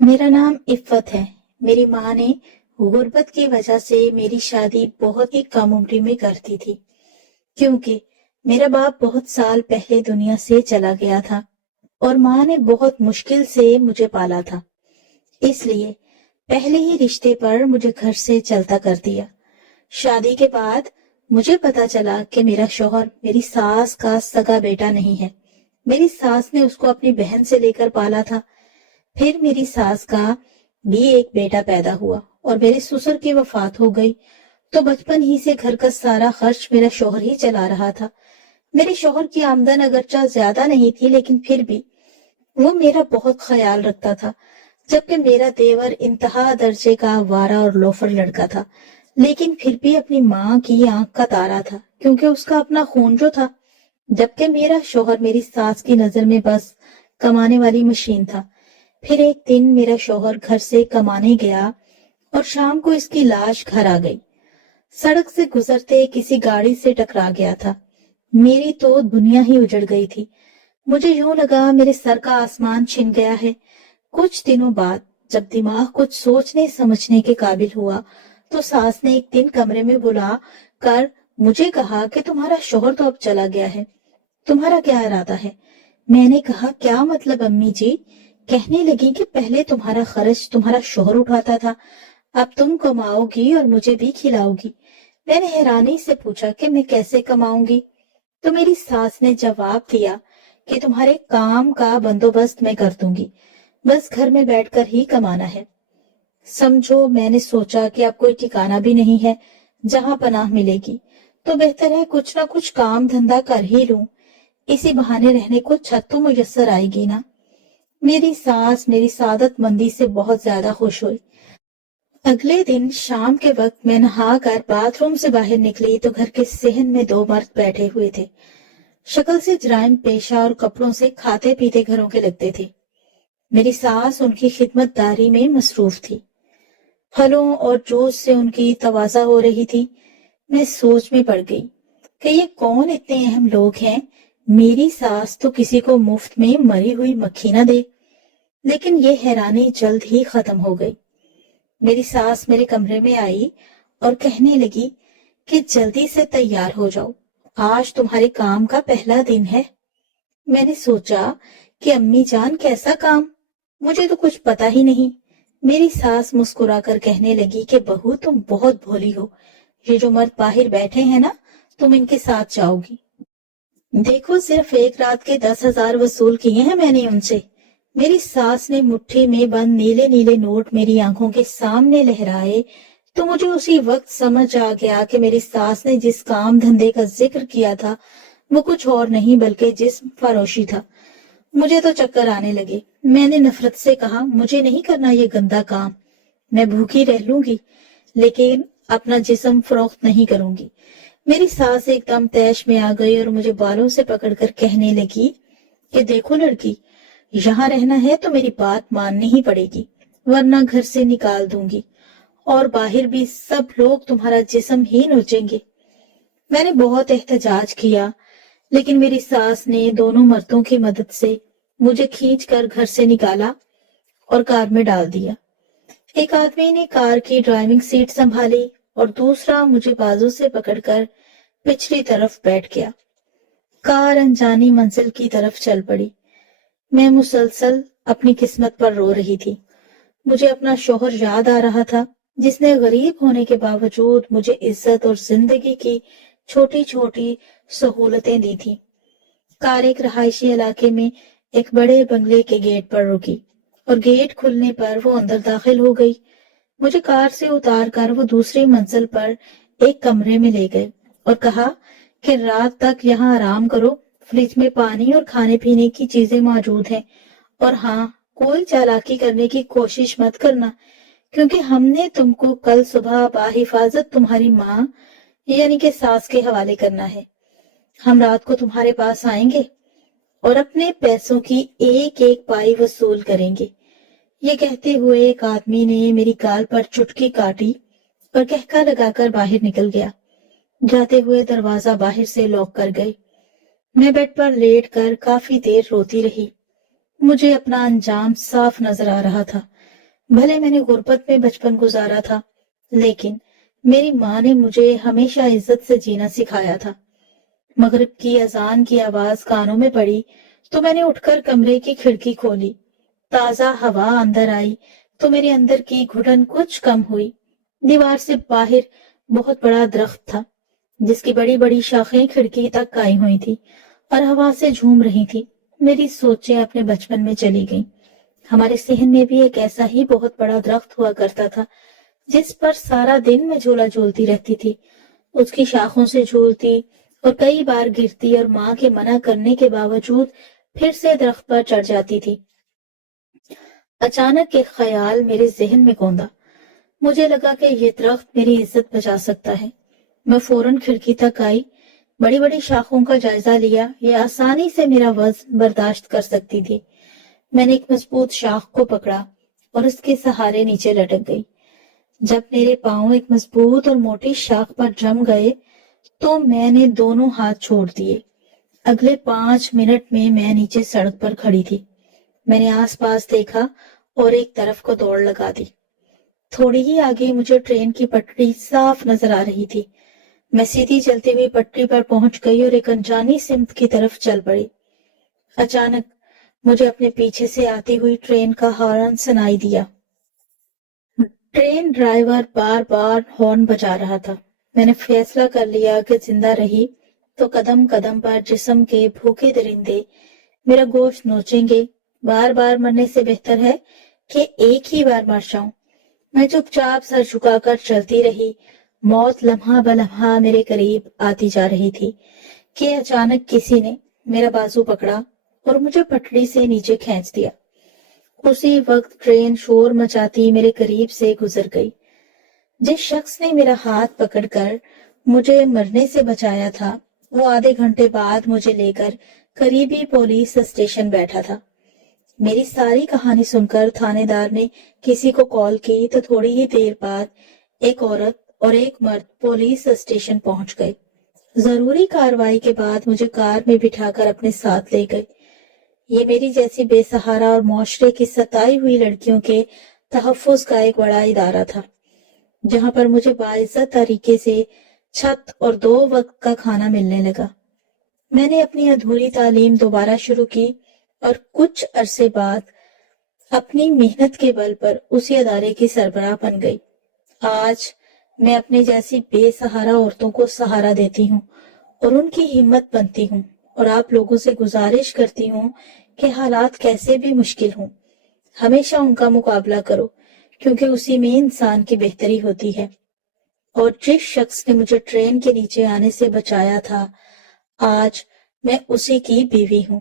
میرا نام عفت ہے۔ میری ماں نے غربت کی وجہ سے میری شادی بہت ہی کم عمری میں کر دی تھی، کیونکہ میرا باپ بہت سال پہلے دنیا سے چلا گیا تھا اور ماں نے بہت مشکل سے مجھے پالا تھا۔ اس لیے پہلے ہی رشتے پر مجھے گھر سے چلتا کر دیا۔ شادی کے بعد مجھے پتا چلا کہ میرا شوہر میری ساس کا سگا بیٹا نہیں ہے۔ میری ساس نے اس کو اپنی بہن سے لے کر پالا تھا۔ پھر میری ساس کا بھی ایک بیٹا پیدا ہوا اور میرے سسر کی وفات ہو گئی، تو بچپن ہی سے گھر کا سارا خرچ میرا شوہر ہی چلا رہا تھا۔ میرے شوہر کی آمدن اگرچہ زیادہ نہیں تھی، لیکن پھر بھی وہ میرا بہت خیال رکھتا تھا، جبکہ میرا دیور انتہا درجے کا آوارہ اور لوفر لڑکا تھا، لیکن پھر بھی اپنی ماں کی آنکھ کا تارا تھا، کیونکہ اس کا اپنا خون جو تھا، جبکہ میرا شوہر میری ساس کی نظر میں بس کمانے والی مشین تھا۔ پھر ایک دن میرا شوہر گھر سے کمانے گیا اور شام کو اس کی لاش گھر آ گئی۔ سڑک سے گزرتے کسی گاڑی سے ٹکرا گیا تھا۔ میری تو دنیا ہی اجڑ گئی تھی۔ مجھے یوں لگا میرے سر کا آسمان چھن گیا ہے۔ کچھ دنوں بعد جب دماغ کچھ سوچنے سمجھنے کے قابل ہوا تو ساس نے ایک دن کمرے میں بلا کر مجھے کہا کہ تمہارا شوہر تو اب چلا گیا ہے، تمہارا کیا ارادہ ہے؟ میں نے کہا کیا مطلب امی جی؟ کہنے لگی کہ پہلے تمہارا خرچ تمہارا شوہر اٹھاتا تھا، اب تم کماؤ گی اور مجھے بھی کھلاؤ گی۔ میں نے حیرانی سے پوچھا کہ میں کیسے کماؤں گی؟ تو میری ساس نے جواب دیا کہ تمہارے کام کا بندوبست میں کر دوں گی، بس گھر میں بیٹھ کر ہی کمانا ہے۔ سمجھو میں نے سوچا کہ اب کوئی ٹھکانہ بھی نہیں ہے جہاں پناہ ملے گی، تو بہتر ہے کچھ نہ کچھ کام دھندا کر ہی لوں، اسی بہانے رہنے کو چھت تو میسر آئے گی نا۔ میری ساس میری سعادت مندی سے بہت زیادہ خوش ہوئی۔ اگلے دن شام کے وقت میں نہا کر باتھ روم سے باہر نکلی تو گھر کے صحن میں دو مرد بیٹھے ہوئے تھے۔ شکل سے جرائم پیشہ اور کپڑوں سے کھاتے پیتے گھروں کے لگتے تھے۔ میری ساس ان کی خدمت داری میں مصروف تھی۔ پھلوں اور جوس سے ان کی تواضع ہو رہی تھی۔ میں سوچ میں پڑ گئی کہ یہ کون اتنے اہم لوگ ہیں، میری ساس تو کسی کو مفت میں مری ہوئی مکھی نہ دے۔ لیکن یہ حیرانی جلد ہی ختم ہو گئی۔ میری ساس میرے کمرے میں آئی اور کہنے لگی کہ جلدی سے تیار ہو جاؤ، آج تمہارے کام کا پہلا دن ہے۔ میں نے سوچا کہ امی جان کیسا کام؟ مجھے تو کچھ پتا ہی نہیں۔ میری ساس مسکرا کر کہنے لگی کہ بہو تم بہت بھولی ہو، یہ جو مرد باہر بیٹھے ہیں نا، تم ان کے ساتھ جاؤ گی۔ دیکھو صرف ایک رات کے 10,000 وصول کیے ہیں میں نے ان سے۔ میری ساس نے مٹھی میں بند نیلے نیلے نوٹ میری آنکھوں کے سامنے لہرائے تو مجھے اسی وقت سمجھ آ گیا کہ میری ساس نے جس کام دھندے کا ذکر کیا تھا وہ کچھ اور نہیں بلکہ جسم فروشی تھا۔ مجھے تو چکر آنے لگے۔ میں نے نفرت سے کہا مجھے نہیں کرنا یہ گندا کام، میں بھوکی رہ لوں گی لیکن اپنا جسم فروخت نہیں کروں گی۔ میری ساس ایک دم طیش میں آ گئی اور مجھے بالوں سے پکڑ کر کہنے لگی کہ دیکھو لڑکی، یہاں رہنا ہے تو میری بات ماننی ہی پڑے گی، ورنہ گھر سے نکال دوں گی، اور باہر بھی سب لوگ تمہارا جسم ہی نوچیں گے۔ میں نے بہت احتجاج کیا، لیکن میری ساس نے دونوں مردوں کی مدد سے مجھے کھینچ کر گھر سے نکالا اور کار میں ڈال دیا۔ ایک آدمی نے کار کی ڈرائیونگ سیٹ سنبھالی اور دوسرا مجھے بازو سے پکڑ کر پچھلی طرف بیٹھ گیا۔ کار انجانی منزل کی طرف چل پڑی۔ میں مسلسل اپنی قسمت پر رو رہی تھی۔ مجھے اپنا شوہر یاد آ رہا تھا جس نے غریب ہونے کے باوجود مجھے عزت اور زندگی کی چھوٹی چھوٹی سہولتیں دی تھی۔ کار ایک رہائشی علاقے میں ایک بڑے بنگلے کے گیٹ پر رکی اور گیٹ کھلنے پر وہ اندر داخل ہو گئی۔ مجھے کار سے اتار کر وہ دوسری منزل پر ایک کمرے میں لے گئے اور کہا کہ رات تک یہاں آرام کرو، فریج میں پانی اور کھانے پینے کی چیزیں موجود ہیں، اور ہاں کوئی چالاکی کرنے کی کوشش مت کرنا، کیونکہ ہم نے تم کو کل صبح باحفاظت تمہاری ماں یعنی کہ ساس کے حوالے کرنا ہے۔ ہم رات کو تمہارے پاس آئیں گے اور اپنے پیسوں کی ایک ایک پائی وصول کریں گے۔ یہ کہتے ہوئے ایک آدمی نے میری گال پر چٹکی کاٹی اور کہکا لگا کر باہر نکل گیا۔ جاتے ہوئے دروازہ باہر سے لاک کر گئے۔ میں بیڈ پر لیٹ کر کافی دیر روتی رہی۔ مجھے اپنا انجام صاف نظر آ رہا تھا۔ بھلے میں نے غربت میں بچپن گزارا تھا، لیکن میری ماں نے مجھے ہمیشہ عزت سے جینا سکھایا تھا۔ مغرب کی اذان کی آواز کانوں میں پڑی تو میں نے اٹھ کر کمرے کی کھڑکی کھولی۔ تازہ ہوا اندر آئی تو میرے اندر کی گھٹن کچھ کم ہوئی۔ دیوار سے باہر بہت بڑا درخت تھا جس کی بڑی بڑی شاخیں کھڑکی تک آئی ہوئی تھی اور ہوا سے جھوم رہی تھی۔ میری سوچیں اپنے بچپن میں چلی گئیں۔ ہمارے صحن میں بھی ایک ایسا ہی بہت بڑا درخت ہوا کرتا تھا جس پر سارا دن میں جھولا جھولتی رہتی تھی۔ اس کی شاخوں سے جھولتی اور کئی بار گرتی اور ماں کے منع کرنے کے باوجود پھر سے درخت پر چڑھ جاتی تھی۔ اچانک ایک خیال میرے ذہن میں گوندا۔ مجھے لگا کہ یہ درخت میری عزت بچا سکتا ہے۔ میں فوراً کھڑکی تک آئی، بڑی بڑی شاخوں کا جائزہ لیا، یہ آسانی سے میرا وزن برداشت کر سکتی تھی۔ میں نے ایک مضبوط شاخ کو پکڑا اور اس کے سہارے نیچے لٹک گئی۔ جب میرے پاؤں ایک مضبوط اور موٹی شاخ پر جم گئے تو میں نے دونوں ہاتھ چھوڑ دیے۔ اگلے 5 منٹ میں میں نیچے سڑک پر کھڑی تھی۔ میں نے آس پاس دیکھا اور ایک طرف کو دوڑ لگا دی۔ تھوڑی ہی آگے مجھے ٹرین کی پٹری صاف نظر آ رہی تھی۔ میں سیدھی چلتی ہوئی پٹری پر پہنچ گئی اور ایک انجانی سمت کی طرف چل پڑی۔ اچانک مجھے اپنے پیچھے سے آتی ہوئی ٹرین کا ہارن سنائی دیا۔ ٹرین ڈرائیور بار بار ہارن بجا رہا تھا۔ میں نے فیصلہ کر لیا کہ زندہ رہی تو قدم قدم پر جسم کے بھوکے درندے میرا گوشت نوچیں گے۔ بار بار مرنے سے بہتر ہے کہ ایک ہی بار مر جاؤں۔ میں چپ چاپ سر جھکا کر چلتی رہی۔ موت لمحہ بلمحہ میرے قریب آتی جا رہی تھی کہ اچانک کسی نے میرا بازو پکڑا اور مجھے پٹڑی سے نیچے کھینچ دیا۔ اسی وقت ٹرین شور مچاتی میرے قریب سے گزر گئی۔ جس شخص نے میرا ہاتھ پکڑ کر مجھے مرنے سے بچایا تھا وہ آدھے گھنٹے بعد مجھے لے کر قریبی پولیس اسٹیشن بیٹھا تھا۔ میری ساری کہانی سن کر تھانے دار نے کسی کو کال کی تو تھوڑی ہی دیر بعد ایک عورت اور ایک مرد پولیس اسٹیشن پہنچ گئے۔ ضروری کارروائی کے بعد مجھے کار میں بٹھا کر اپنے ساتھ لے گئے۔ یہ میری جیسی بے سہارا اور معاشرے کی ستائی ہوئی لڑکیوں کے تحفظ کا ایک بڑا ادارہ تھا، جہاں پر مجھے باعزت طریقے سے چھت اور 2 وقت کا کھانا ملنے لگا۔ میں نے اپنی ادھوری تعلیم دوبارہ شروع کی اور کچھ عرصے بعد اپنی محنت کے بل پر اسی ادارے کی سربراہ بن گئی۔ آج میں اپنے جیسی بے سہارا عورتوں کو سہارا دیتی ہوں اور ان کی ہمت بنتی ہوں، اور آپ لوگوں سے گزارش کرتی ہوں کہ حالات کیسے بھی مشکل ہوں، ہمیشہ ان کا مقابلہ کرو، کیونکہ اسی میں انسان کی بہتری ہوتی ہے۔ اور جس شخص نے مجھے ٹرین کے نیچے آنے سے بچایا تھا، آج میں اسی کی بیوی ہوں۔